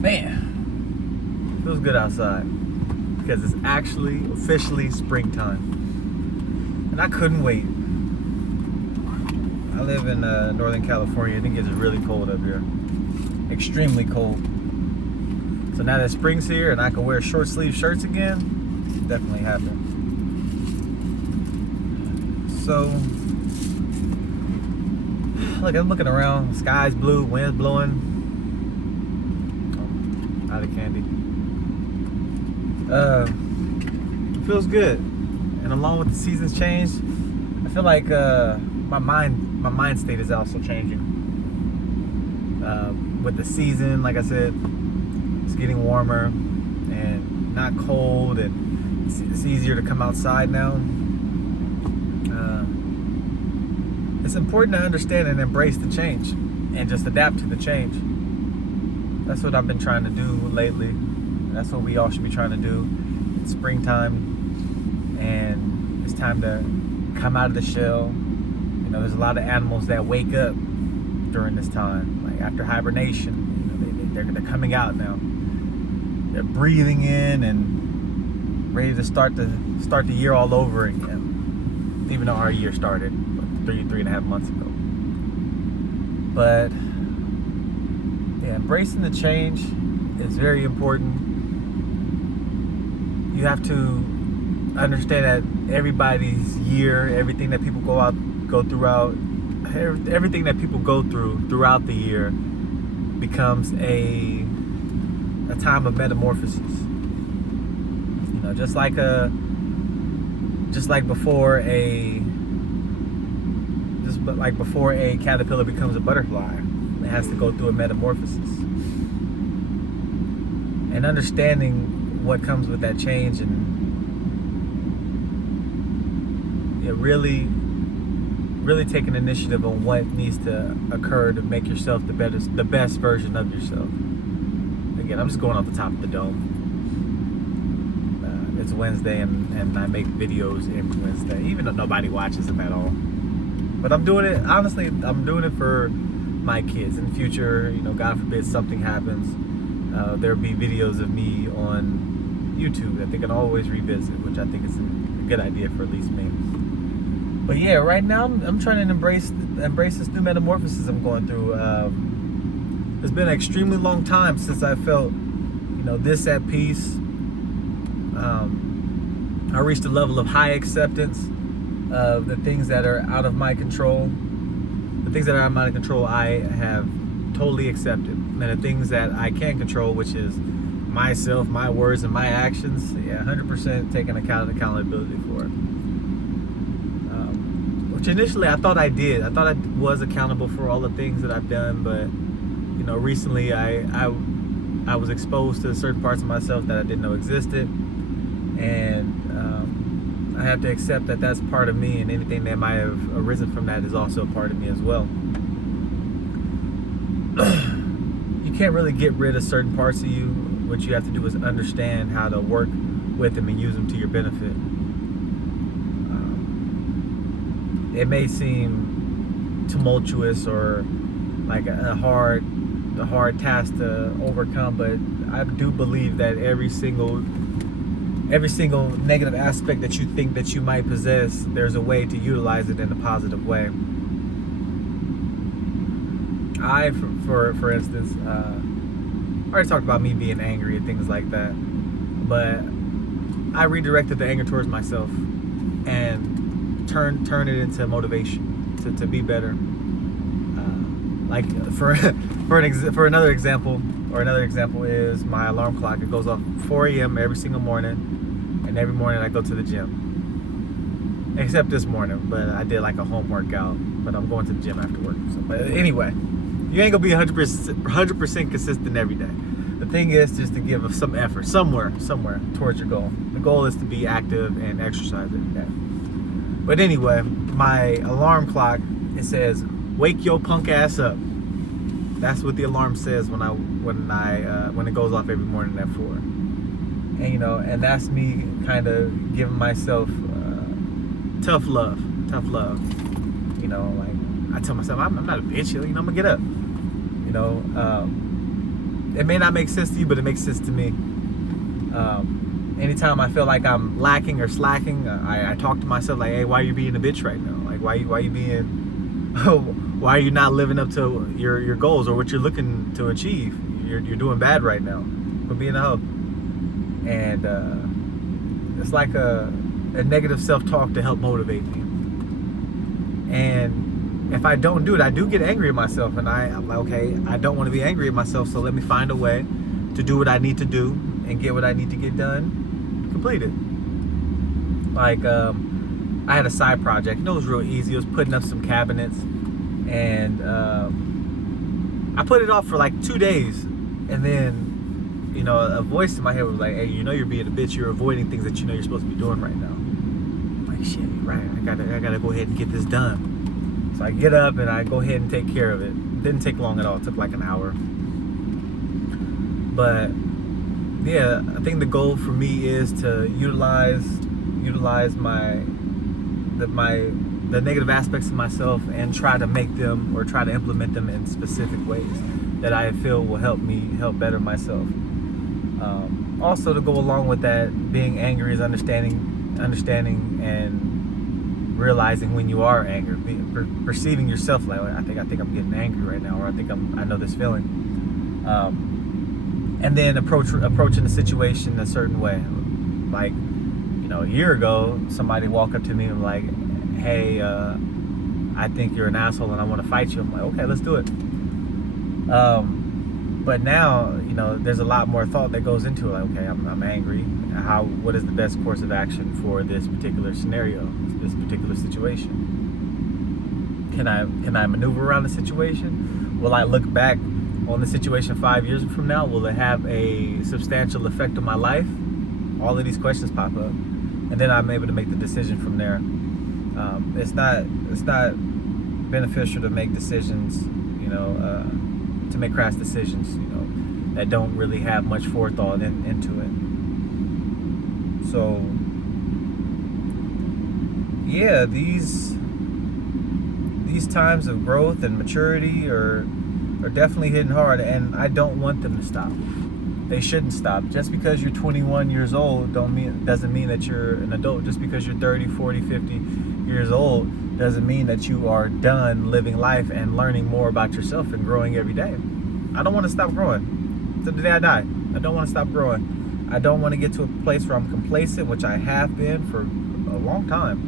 Man, feels good outside because it's actually officially springtime, and I couldn't wait. I live in Northern California. It gets really cold up here, extremely cold. So now that spring's here and I can wear short sleeve shirts again, definitely happy. So, look, I'm looking around. The sky's blue, wind's blowing. Out of candy. It feels good, and along with the seasons change, I feel like my mind state is also changing. With the season, like I said, it's getting warmer and not cold, and it's easier to come outside now. It's important to understand and embrace the change and just adapt to the change. That's what I've been trying to do lately. That's what we all should be trying to do. It's springtime, and it's time to come out of the shell. You know, there's a lot of animals that wake up during this time, like after hibernation. You know, they're coming out now. They're breathing in and ready to start the year all over again. Even though our year started 3.5 months ago. But yeah, embracing the change is very important. You have to understand that everybody's year, everything that people everything that people go throughout the year becomes a time of metamorphosis. You know, just like before a caterpillar becomes a butterfly, it has to go through a metamorphosis. And understanding what comes with that change, and really taking initiative on what needs to occur to make yourself the best version of yourself. Again, I'm just going off the top of the dome. It's Wednesday, and I make videos every Wednesday, even though nobody watches them at all. But I'm doing it, honestly, I'm doing it for my kids. In the future, you know, God forbid something happens, there'll be videos of me on YouTube that they can always revisit, which I think is a good idea for at least me. But yeah, right now I'm trying to embrace this new metamorphosis I'm going through. It's been an extremely long time since I felt, you know, this at peace. I reached a level of high acceptance of the things that are out of my control. The things that are out of my control, I have totally accepted. And the things that I can't control, which is myself, my words, and my actions, 100% taking accountability for it. Which initially I thought I did. I thought I was accountable for all the things that I've done, but you know, recently I was exposed to certain parts of myself that I didn't know existed, and I have to accept that that's part of me, and anything that might have arisen from that is also a part of me as well. You can't really get rid of certain parts of you. What you have to do is understand how to work with them and use them to your benefit. It may seem tumultuous or like a hard task to overcome, but I do believe that every single negative aspect that you think that you might possess, there's a way to utilize it in a positive way. For instance, I already talked about me being angry and things like that, but I redirected the anger towards myself and turn it into motivation to be better. Like for another example is my alarm clock. It goes off 4 a.m. every single morning, and every morning I go to the gym. Except this morning, but I did like a home workout, but I'm going to the gym after work. So, but anyway, you ain't gonna be 100% consistent every day. The thing is just to give some effort somewhere towards your goal. The goal is to be active and exercise every day. But anyway, my alarm clock, it says, "Wake your punk ass up." That's what the alarm says when it goes off every morning at 4. And you know, and that's me kind of giving myself tough love. You know, like I tell myself, I'm not a bitch. You know, I'm gonna get up. You It may not make sense to you, but it makes sense to me. Anytime I feel like I'm lacking or slacking, I talk to myself like, hey, why are you being a bitch right now? Like, why you being, why are you not living up to your goals or what you're looking to achieve? You're doing bad right now for being a hoe. And it's like a negative self-talk to help motivate me. And if I don't do it, I do get angry at myself, and I'm like, okay, I don't want to be angry at myself, so let me find a way to do what I need to do and get what I need to get done completed. Like I had a side project, and it was real easy. It was putting up some cabinets, and I put it off for like 2 days, and then a voice in my head was like, hey, you're being a bitch, you're avoiding things that you're supposed to be doing right now. I'm like, shit, right, I gotta go ahead and get this done. So I get up and I go ahead and take care of it. It didn't take long at all. It took like an hour. But yeah, I think the goal for me is to utilize the negative aspects of myself and try to implement them in specific ways that I feel will help me help better myself. Also, to go along with that, being angry is understanding and realizing when you are angry, perceiving yourself like, I think I'm getting angry right now, or I know this feeling. And then approaching the situation a certain way. Like, a year ago, somebody walked up to me and like, hey, I think you're an asshole and I want to fight you. I'm like, okay, let's do it. But now, there's a lot more thought that goes into it. Like, okay, I'm angry. What is the best course of action for this particular scenario, this particular situation? Can I maneuver around the situation? Will I look back on the situation 5 years from now? Will it have a substantial effect on my life? All of these questions pop up, and then I'm able to make the decision from there. It's not beneficial to make decisions, to make crash decisions, that don't really have much forethought into it. So yeah, these times of growth and maturity are definitely hitting hard, and I don't want them to stop. They shouldn't stop. Just because you're 21 years old doesn't mean that you're an adult. Just because you're 30, 40, 50 years old doesn't mean that you are done living life and learning more about yourself and growing every day. I don't want to stop growing. Till the day I die, I don't want to stop growing. I don't want to get to a place where I'm complacent, which I have been for a long time.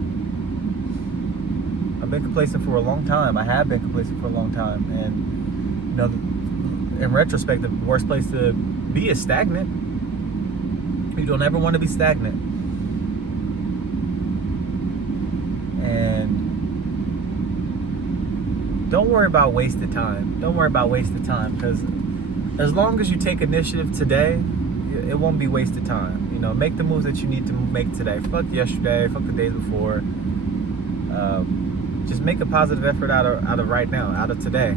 I've been complacent for a long time. I have been complacent for a long time. And, in retrospect, the worst place to be is stagnant. You don't ever want to be stagnant. And don't worry about wasted time. Don't worry about wasted time, because as long as you take initiative today, it won't be wasted time. Make the moves that you need to make today. Fuck yesterday, fuck the days before. Just make a positive effort out of right now, out of today.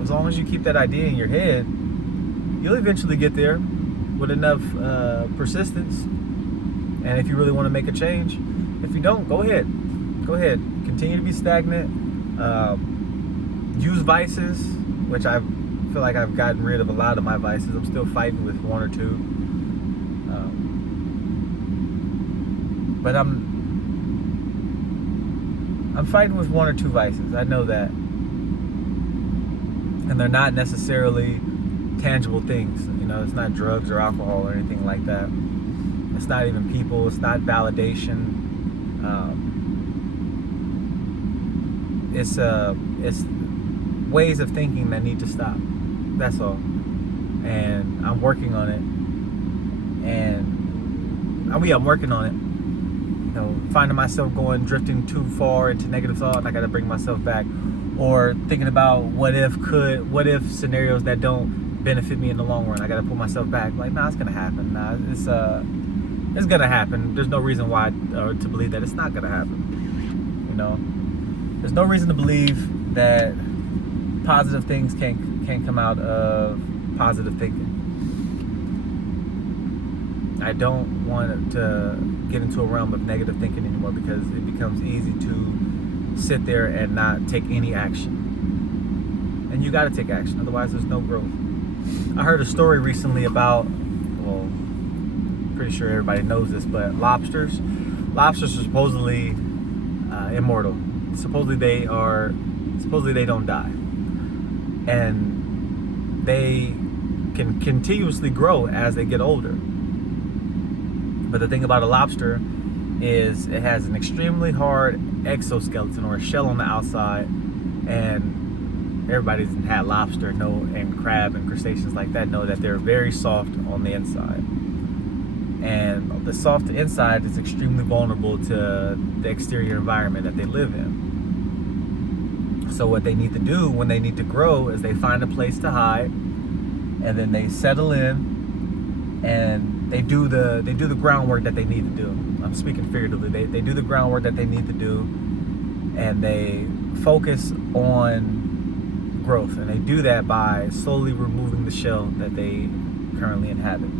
As long as you keep that idea in your head, you'll eventually get there with enough persistence. And if you really want to make a change, if you don't, go ahead. Continue to be stagnant. Use vices, which I feel like I've gotten rid of a lot of my vices. I'm still fighting with one or two. But I'm fighting with one or two vices. I know that. And they're not necessarily tangible things. It's not drugs or alcohol or anything like that. It's not even people. It's not validation. It's ways of thinking that need to stop. That's all. And I'm working on it. And I'm working on it. Finding myself drifting too far into negative thought, and I got to bring myself back. Or thinking about what if scenarios that don't benefit me in the long run. I got to pull myself back. Like, nah, it's gonna happen. Nah, it's gonna happen. There's no reason why to believe that it's not gonna happen. There's no reason to believe that positive things can't come out of positive thinking. I don't want to get into a realm of negative thinking anymore, because it becomes easy to sit there and not take any action. And and you got to take action. Otherwise, there's no growth. I heard a story recently about, well, pretty sure everybody knows this, but lobsters. Lobsters are supposedly immortal. Supposedly they don't die, and they can continuously grow as they get older. But the thing about a lobster is it has an extremely hard exoskeleton, or a shell on the outside, and everybody that's had lobster and crab and crustaceans like that know that they're very soft on the inside. And the soft inside is extremely vulnerable to the exterior environment that they live in. So what they need to do when they need to grow is they find a place to hide, and then they settle in, and they do the groundwork that they need to do. I'm speaking figuratively. They do the groundwork that they need to do, and they focus on growth. And they do that by slowly removing the shell that they currently inhabit.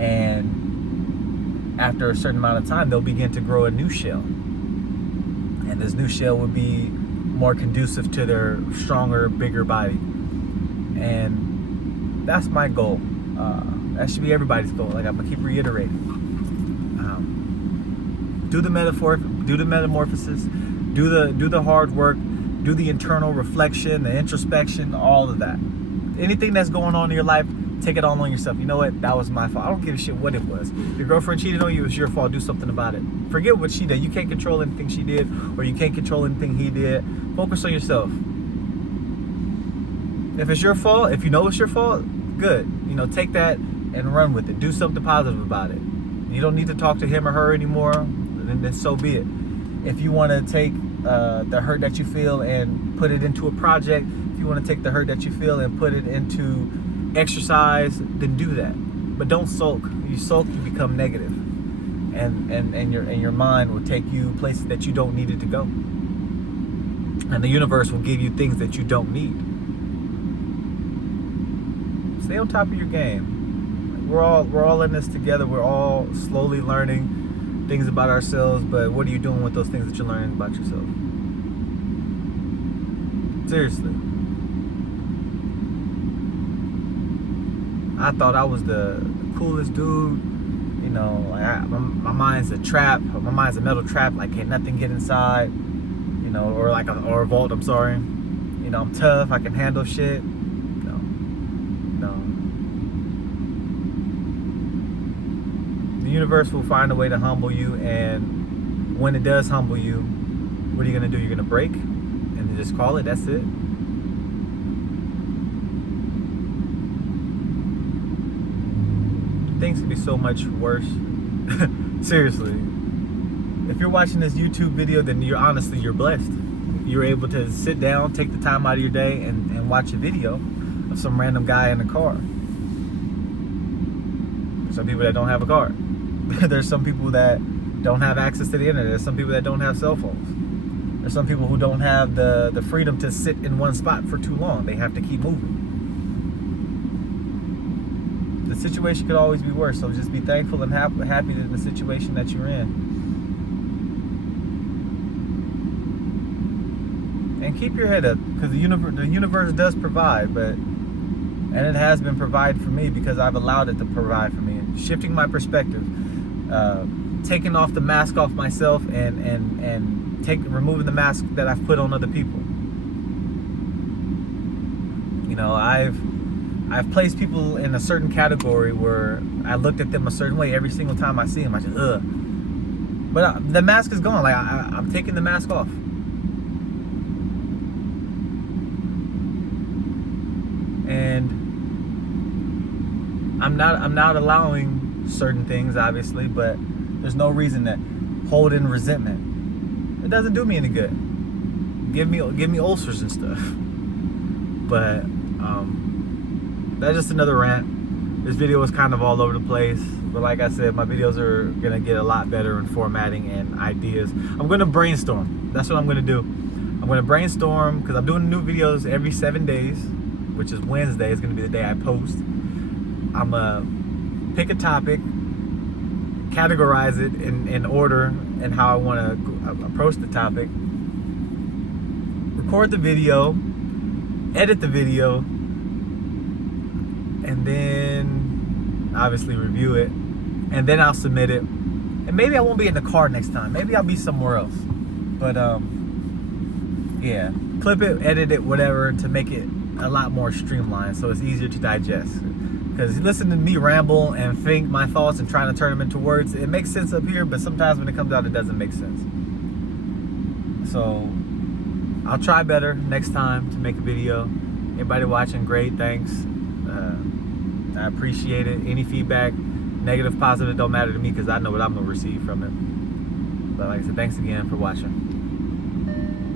And after a certain amount of time, they'll begin to grow a new shell. And this new shell will be more conducive to their stronger, bigger body. And that's my goal. That should be everybody's goal. Like I'm gonna keep reiterating. Do the metamorphosis, do the hard work, do the internal reflection, the introspection, all of that. Anything that's going on in your life, take it all on yourself. You know what? That was my fault. I don't give a shit what it was. Your girlfriend cheated on you, it was your fault. Do something about it. Forget what she did. You can't control anything she did, or you can't control anything he did. Focus on yourself. If it's your fault, if you know it's your fault, good. You know, take that and run with it. Do something positive about it. You don't need to talk to him or her anymore, then so be it. If you want to take the hurt that you feel and put it into a project, if you want to take the hurt that you feel and put it into exercise, then do that. But don't sulk. You sulk, you become negative, and your mind will take you places that you don't need it to go, and the universe will give you things that you don't need. Stay on top of your game. We're all in this together. We're all slowly learning things about ourselves, but what are you doing with those things that you're learning about yourself? Seriously. I thought I was the coolest dude. You know, like my mind's a trap. My mind's a metal trap. Like can't nothing get inside. You know, or a vault. I'm sorry. You know, I'm tough. I can handle shit. No. The universe will find a way to humble you, and when it does humble you, what are you gonna do? You're gonna break, and then just call it. That's it. Things could be so much worse. Seriously. If you're watching this YouTube video, then you're blessed. You're able to sit down, take the time out of your day, and watch a video of some random guy in a car. There's some people that don't have a car. There's some people that don't have access to the internet. There's some people that don't have cell phones. There's some people who don't have the freedom to sit in one spot for too long. They have to keep moving. The situation could always be worse, so just be thankful and happy in the situation that you're in. And keep your head up, because the universe does provide, and it has been provided for me because I've allowed it to provide for me. And shifting my perspective, taking off the mask off myself, and removing the mask that I've put on other people. You know, I've placed people in a certain category where I looked at them a certain way every single time I see them. I just but the mask is gone. Like I'm taking the mask off. And I'm not allowing certain things, obviously, but there's no reason to hold in resentment. It doesn't do me any good. Give me ulcers and stuff. But that's just another rant. This video was kind of all over the place, but like I said, my videos are gonna get a lot better in formatting and ideas. I'm gonna brainstorm. That's what I'm gonna do. I'm gonna brainstorm because I'm doing new videos every 7 days, which is Wednesday. Is gonna be the day I post. I'm gonna pick a topic, categorize it in order and how I want to approach the topic, record the video, edit the video, and then obviously review it, and then I'll submit it. And maybe I won't be in the car next time. Maybe I'll be somewhere else. But yeah, clip it, edit it, whatever, to make it a lot more streamlined so it's easier to digest. Because listen to me ramble and think my thoughts and trying to turn them into words, it makes sense up here, but sometimes when it comes out, it doesn't make sense. So I'll try better next time to make a video. Everybody watching, great, thanks. I appreciate it. Any feedback, negative, positive, don't matter to me, because I know what I'm gonna receive from it. But like I said, thanks again for watching.